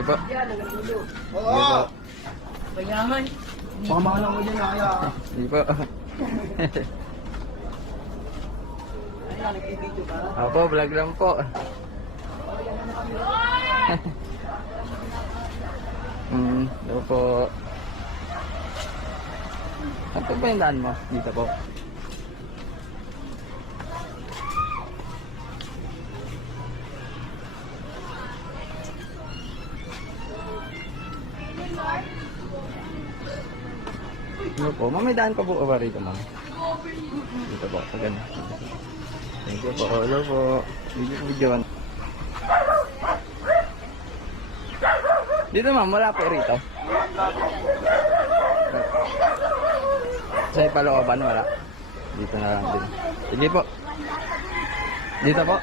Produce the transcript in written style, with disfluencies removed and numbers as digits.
you po. Oo. Payaman. Pamahalang mo din na kaya. Sige po. Ay, nag-video ka? Opo, vlog lang po. Ito po. Saan po ba yung daan mo? Dito po. Ano po? Ma'am, may daan pa po ba rito, ma'am? Dito po. Pagano. Thank you po. Hello po. Video. Dito, ma'am. Wala po rito. Sa ipalooban, wala. Dito na lang din. Sige po. Dito po.